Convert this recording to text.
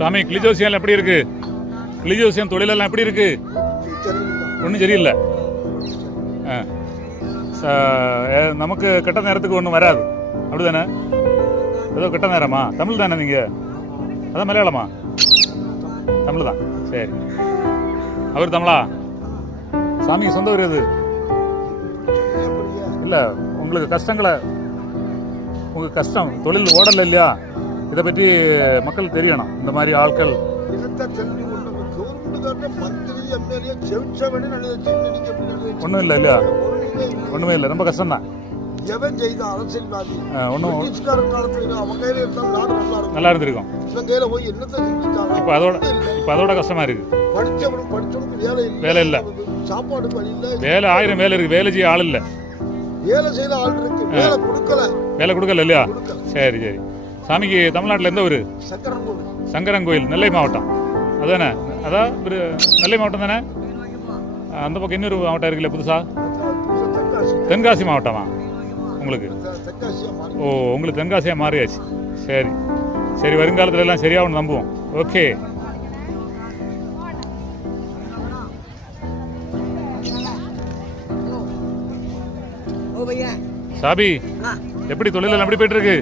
சாமி கிளிஜோசியம் எப்படி இருக்கு? கிளிஜோசியம் தொழிலெல்லாம் எப்படி இருக்கு? ஒன்றும் சரியில்லை. ஆ. ஏ, நமக்கு கெட்ட நேரத்துக்கு ஒன்றும் வராது. அப்படிதானே? ஏதோ கெட்ட நேரமா? தமிழ் தானே நீங்கள் அதான் மலையாளமா? தமிழ் தான். சரி. அவர் தமிழா? சாமி சொந்த ஊர் எது? இல்லை உங்களுக்கு கஷ்டங்களை உங்கள் கஷ்டம் தொழில் ஓடலை இல்லையா? இதை பற்றி மக்கள் தெரியணும். இந்த மாதிரி ஆட்கள் ஒன்றும் இல்லை இல்லையா? ஒண்ணுமே இல்லை. ஒன்றுமே இல்லை ரொம்ப கஷ்டம் தான் எவன் செய்த அரசியல்வாதி? ஒன்றும் நல்லா இருந்திருக்கும். போய் என்னத்த இப்போ அதோட. இப்போ அதோட கஷ்டமாக இருக்குது படிச்சவனும் படிச்சவனுக்கு வேலை இல்லை. வேலை இல்ல. சாப்பாடு வழி இல்ல. வேலை ஆயிரம் வேலை இருக்குது வேலை செய்ய ஆள் இல்லை. வேலை செய்த ஆள் இருக்கு. வேலை கொடுக்கல. வேலை கொடுக்கல இல்லையா? சரி சரி. சாமிக்கு தமிழ்நாட்டில் எந்த ஊர்? சங்கரன்கோயில் நெல்லை மாவட்டம். அதானே அதான் ஒரு நெல்லை மாவட்டம் தானே? அந்த பக்கம் இன்னொரு மாவட்டம் இருக்குல்ல புதுசா? தென்காசி மாவட்டமா? உங்களுக்கு? ஓ உங்களுக்கு தென்காசியாக மாறியாச்சு. சரி. சரி வருங்காலத்துல எல்லாம் சரியாகும் நம்புவோம். ஓகே. சாபி எப்படி தொழிலெல்லாம் எப்படி போயிட்டு இருக்கு?